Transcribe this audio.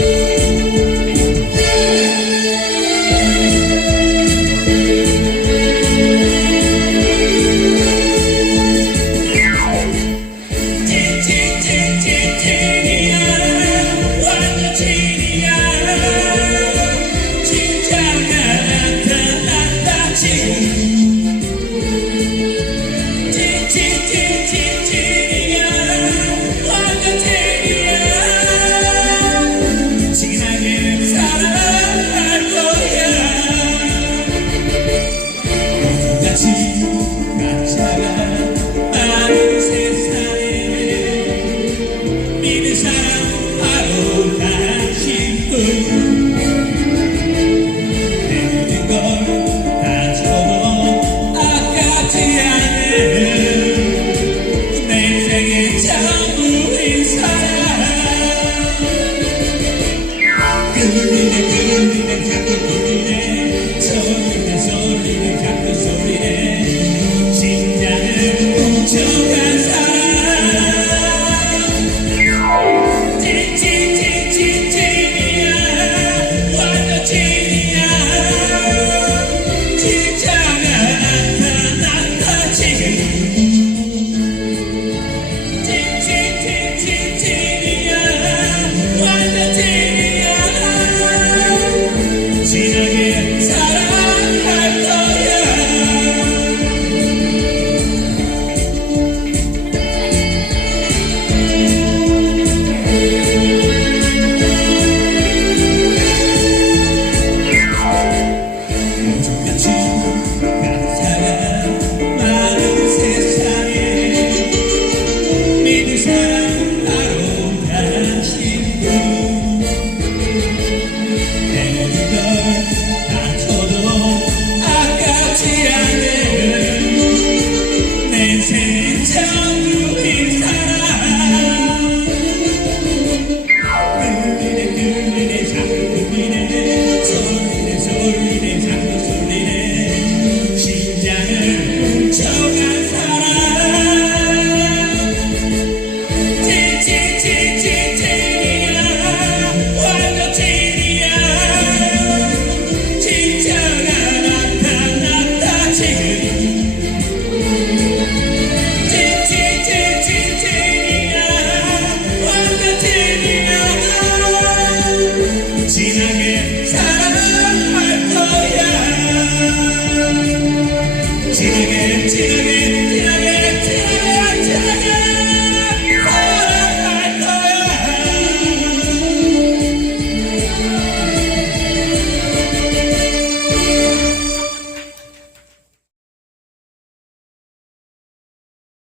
you.